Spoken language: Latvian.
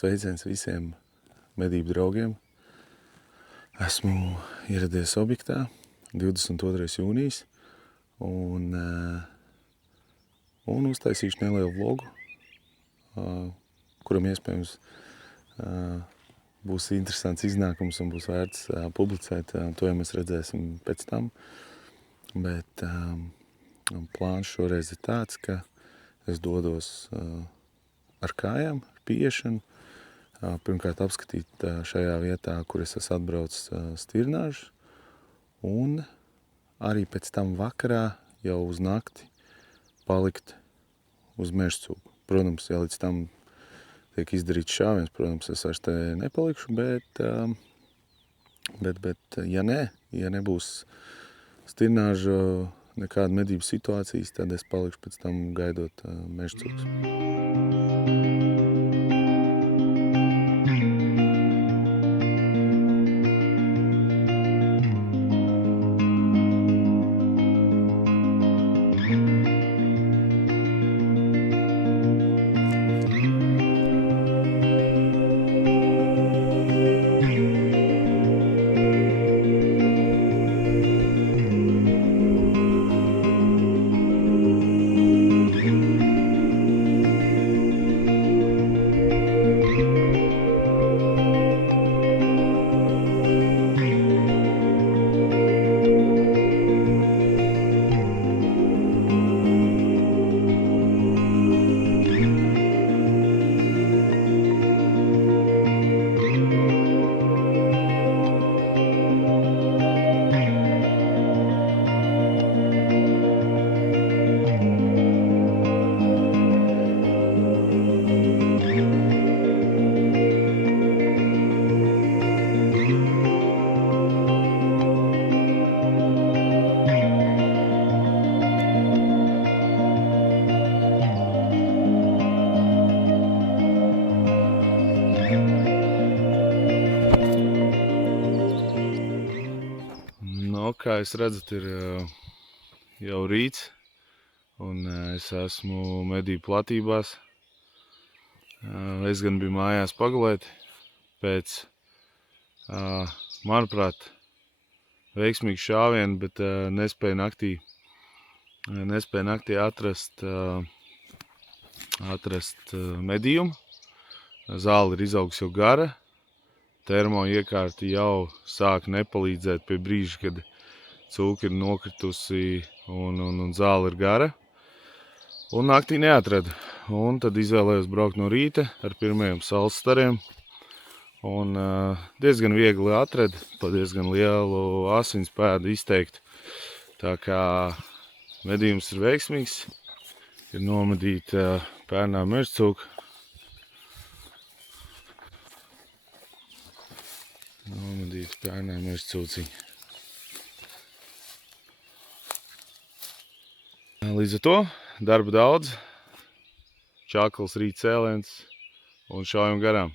Sveiciens visiem medību draugiem. Esmu ieradies objektā 22. jūnijas un uztaisīšu nelielu vlogu, kuram iespējams būs interesants iznākums un būs vērts publicēt. To jau mēs redzēsim pēc tam. Bet plāns šoreiz ir tāds, ka es dodos ar kājām, ar pieiešanu. Pirmkārt apskatīt šajā vietā, kur es esmu atbraucis Stirnāžu, un arī pēc tam vakarā jau uz nakti palikt uz Mežcūku. Protams, ja līdz tam tiek izdarīts šāviens, protams, es vairs te nepalikšu, bet ja nebūs Stirnāža nekāda medību situācijas, tad es palikšu pēc tam gaidot Mežcūkas. Kā jūs redzat, ir jau rīts, un es esmu medību platībās. Es gan biju mājās pagulēt pēc, manuprāt, veiksmīgu šāvienu, bet nespēju naktī atrast medījumu. Zāle ir izaugusi jau gara, termo iekārta jau sāk nepalīdzēt pie brīža, kad cūka ir nokritusi un zāle ir gara. Un naktī neatradu. Un tad izvēlējos braukt no rīta ar pirmajiem saules stariem. Un diezgan viegli atradu, pa diezgan lielu asinspēdu izteikt. Tā kā medījums ir veiksmīgs. Ir nomedīta pērnā mežcūka. Nomedīta pērnā mežcūciņa. Līdz ar to darba daudz, čakls rīt cēliens un šaujam garām.